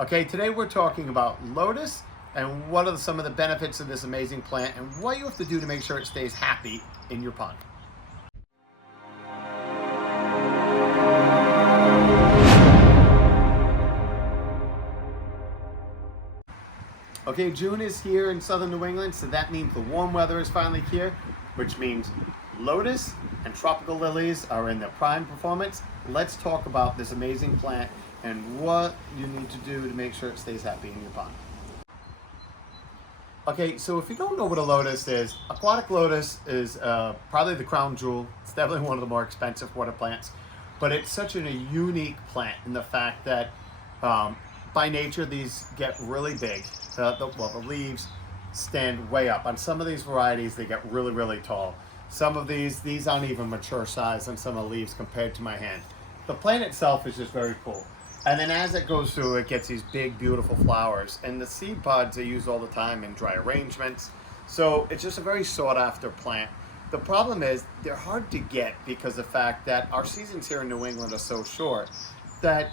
Okay, today we're talking about lotus and what are some of the benefits of this amazing plant and what you have to do to make sure it stays happy in your pond. Okay, June is here in southern New England, so that means the warm weather is finally here, which means lotus and tropical lilies are in their prime performance. Let's talk about this amazing plant and what you need to do to make sure it stays happy in your pond. Okay, so if you don't know what a lotus is, aquatic lotus is probably the crown jewel. It's definitely one of the more expensive water plants, but it's such a unique plant in the fact that by nature these get really big. The leaves stand way up. On some of these varieties, they get really, really tall. Some of these aren't even mature size on some of the leaves compared to my hand. The plant itself is just very cool. And then as it goes through, it gets these big, beautiful flowers. And the seed pods are used all the time in dry arrangements. So it's just a very sought after plant. The problem is they're hard to get because of the fact that our seasons here in New England are so short that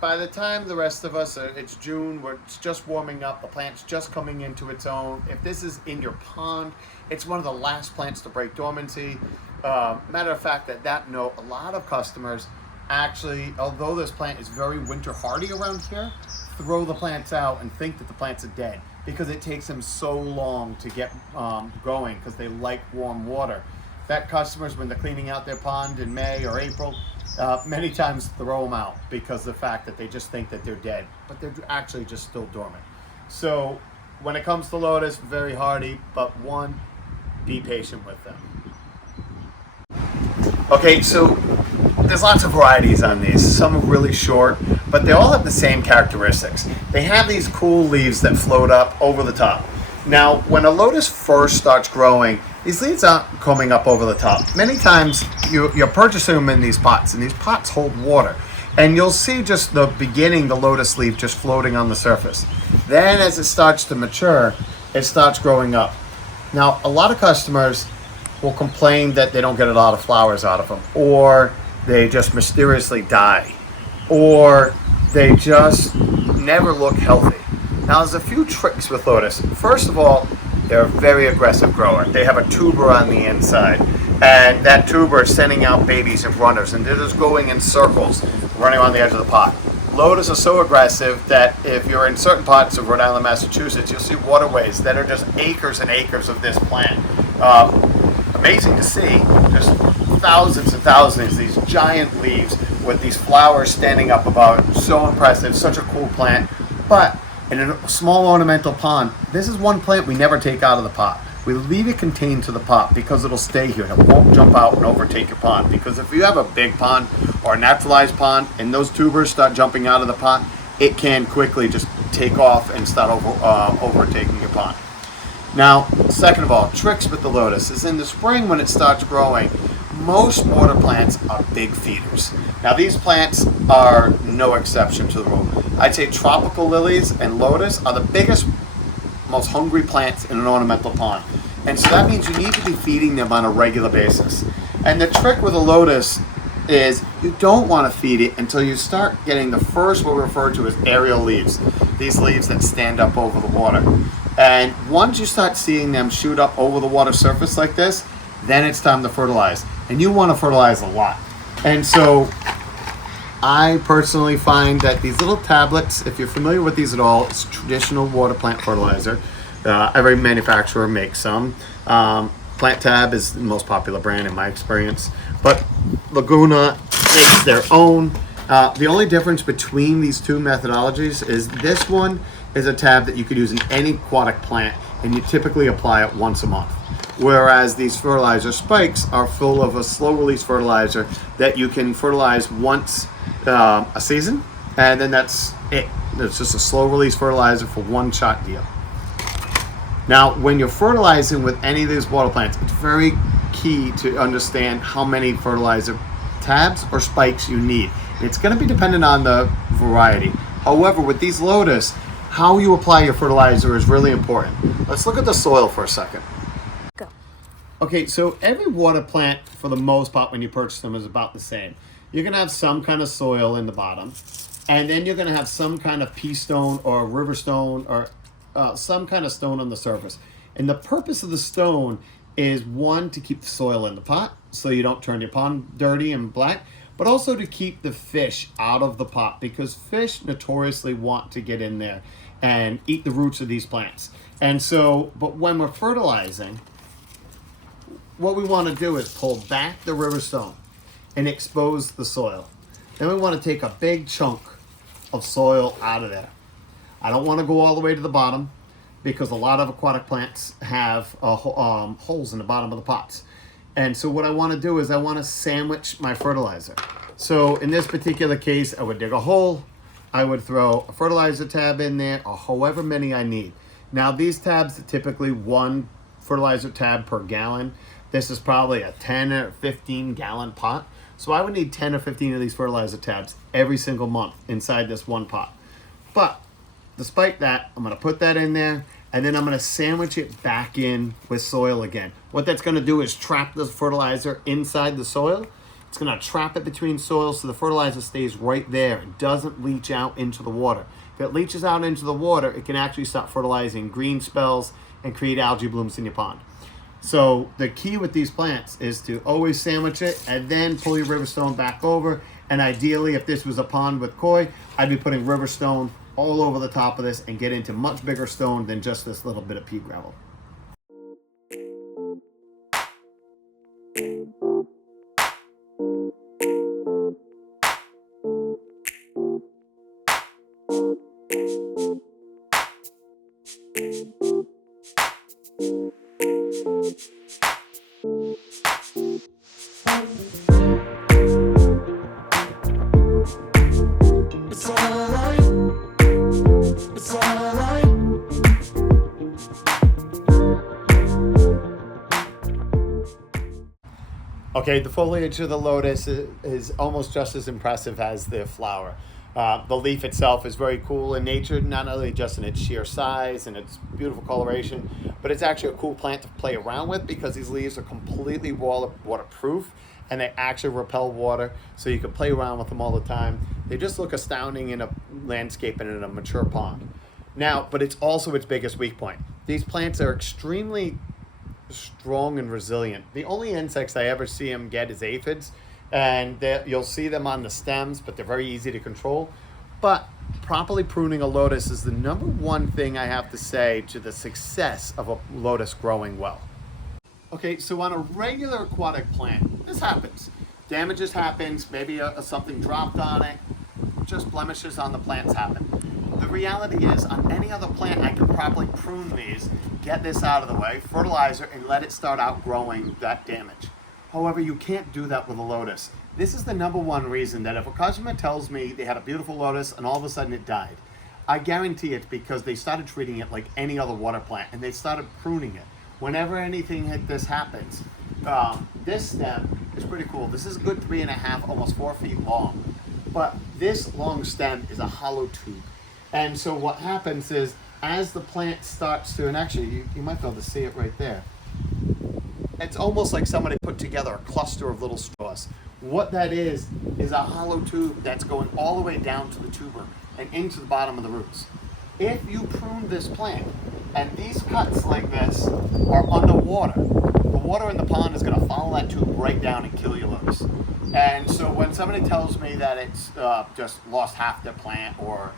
by the time the rest of us, it's June, it's just warming up, the plant's just coming into its own. If this is in your pond, it's one of the last plants to break dormancy. Matter of fact, a lot of customers actually, although this plant is very winter hardy around here, throw the plants out and think that the plants are dead because it takes them so long to get going because they like warm water. That customers, when they're cleaning out their pond in May or April, many times throw them out because of the fact that they just think that they're dead, but they're actually just still dormant. So when it comes to lotus, very hardy, but one, be patient with them. Okay, so there's lots of varieties on these. Some are really short, but they all have the same characteristics. They have these cool leaves that float up over the top. Now, when a lotus first starts growing, these leaves aren't coming up over the top. Many times you're purchasing them in these pots, and these pots hold water. And you'll see just the beginning, the lotus leaf just floating on the surface. Then as it starts to mature, it starts growing up. Now, a lot of customers will complain that they don't get a lot of flowers out of them, or they just mysteriously die, or they just never look healthy. Now, there's a few tricks with lotus. First of all, they're a very aggressive grower. They have a tuber on the inside, and that tuber is sending out babies and runners, and they're just going in circles, running on the edge of the pot. Lotus are so aggressive that if you're in certain parts of Rhode Island, Massachusetts, you'll see waterways that are just acres and acres of this plant. Amazing to see, just thousands and thousands of these giant leaves with these flowers standing up above. So impressive, such a cool plant. But in a small ornamental pond, this is one plant we never take out of the pot. We leave it contained to the pot because it'll stay here. It won't jump out and overtake your pond. Because if you have a big pond or a naturalized pond and those tubers start jumping out of the pot, it can quickly just take off and start overtaking your pond. Now, second of all, tricks with the lotus is in the spring when it starts growing, most water plants are big feeders. Now, these plants are no exception to the rule. I'd say tropical lilies and lotus are the biggest, most hungry plants in an ornamental pond. And so that means you need to be feeding them on a regular basis. And the trick with a lotus is you don't want to feed it until you start getting the first, what we refer to as aerial leaves. These leaves that stand up over the water. And once you start seeing them shoot up over the water surface like this, then it's time to fertilize. And you want to fertilize a lot. And so I personally find that these little tablets, if you're familiar with these at all, it's traditional water plant fertilizer. Every manufacturer makes some. Plant Tab is the most popular brand in my experience. But Laguna makes their own. The only difference between these two methodologies is this one is a tab that you could use in any aquatic plant, and you typically apply it once a month. Whereas these fertilizer spikes are full of a slow release fertilizer that you can fertilize once a season, and then that's it. It's just a slow release fertilizer for one shot deal. Now, when you're fertilizing with any of these water plants, it's very key to understand how many fertilizer tabs or spikes you need. It's going to be dependent on the variety. However, with these lotus, how you apply your fertilizer is really important. Let's look at the soil for a second. Go. Okay, so every water plant, for the most part, when you purchase them, is about the same. You're going to have some kind of soil in the bottom. And then you're going to have some kind of pea stone or river stone or some kind of stone on the surface. And the purpose of the stone is, one, to keep the soil in the pot so you don't turn your pond dirty and black, but also to keep the fish out of the pot, because fish notoriously want to get in there and eat the roots of these plants. And so, but when we're fertilizing, what we want to do is pull back the river stone and expose the soil. Then we want to take a big chunk of soil out of there. I don't want to go all the way to the bottom, because a lot of aquatic plants have holes in the bottom of the pots. And so what I want to do is I want to sandwich my fertilizer. So in this particular case, I would dig a hole, I would throw a fertilizer tab in there, or however many I need. Now these tabs are typically one fertilizer tab per gallon. This is probably a 10 or 15 gallon pot. So I would need 10 or 15 of these fertilizer tabs every single month inside this one pot. But despite that, I'm going to put that in there, and then I'm going to sandwich it back in with soil again. What that's going to do is trap the fertilizer inside the soil. It's going to trap it between soil so the fertilizer stays right there. It doesn't leach out into the water. If it leaches out into the water, it can actually start fertilizing green spells and create algae blooms in your pond. So the key with these plants is to always sandwich it and then pull your river stone back over. And ideally, if this was a pond with koi, I'd be putting river stone all over the top of this and get into much bigger stone than just this little bit of pea gravel. Okay, the foliage of the lotus is almost just as impressive as the flower. The leaf itself is very cool in nature, not only just in its sheer size and its beautiful coloration, but it's actually a cool plant to play around with, because these leaves are completely waterproof and they actually repel water, so you can play around with them all the time. They just look astounding in a landscape and in a mature pond. Now, but it's also its biggest weak point. These plants are extremely strong and resilient. The only insects I ever see them get is aphids, and you'll see them on the stems, but they're very easy to control. But properly pruning a lotus is the number one thing I have to say to the success of a lotus growing well. Okay, so on a regular aquatic plant, this happens. Damages happens, maybe something dropped on it, just blemishes on the plants happen. The reality is, on any other plant, I can properly prune these, get this out of the way, fertilizer, and let it start outgrowing that damage. However, you can't do that with a lotus. This is the number one reason that if a customer tells me they had a beautiful lotus and all of a sudden it died, I guarantee it's because they started treating it like any other water plant and they started pruning it. Whenever anything like this happens, this stem is pretty cool. This is a good 3.5, almost 4 feet long. But this long stem is a hollow tube. And so what happens is, as the plant starts to, and actually you might be able to see it right there, it's almost like somebody put together a cluster of little straws. What that is a hollow tube that's going all the way down to the tuber and into the bottom of the roots. If you prune this plant, and these cuts like this are underwater, the water in the pond is going to follow that tube right down and kill your lotus. And so when somebody tells me that it's just lost half their plant, or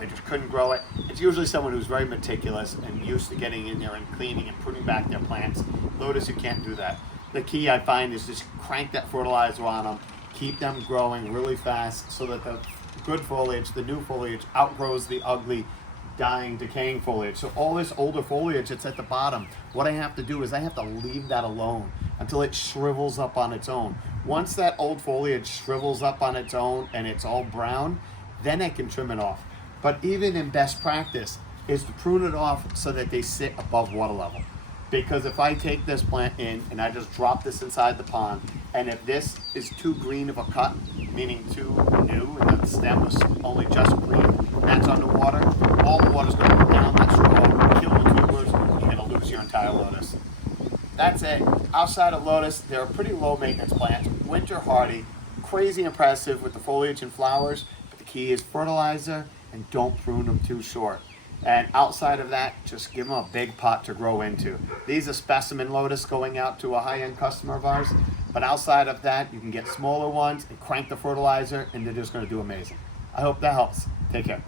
they just couldn't grow it, it's usually someone who's very meticulous and used to getting in there and cleaning and pruning back their plants. Lotus, you can't do that. The key, I find, is just crank that fertilizer on them, keep them growing really fast so that the good foliage, the new foliage, outgrows the ugly, dying, decaying foliage. So all this older foliage that's at the bottom, what I have to do is I have to leave that alone until it shrivels up on its own. Once that old foliage shrivels up on its own and it's all brown, then I can trim it off. But even in best practice is to prune it off so that they sit above water level. Because if I take this plant in and I just drop this inside the pond, and if this is too green of a cut, meaning too new, and the stem was only just green, that's underwater, all the water's going to go down that straw, kill the tubers, you're going to lose your entire lotus. That's it. Outside of lotus, they're pretty low maintenance plants, winter hardy, crazy impressive with the foliage and flowers, but the key is fertilizer, and don't prune them too short. And outside of that, just give them a big pot to grow into. These are specimen lotus going out to a high-end customer of ours. But outside of that, you can get smaller ones and crank the fertilizer, and they're just going to do amazing. I hope that helps. Take care.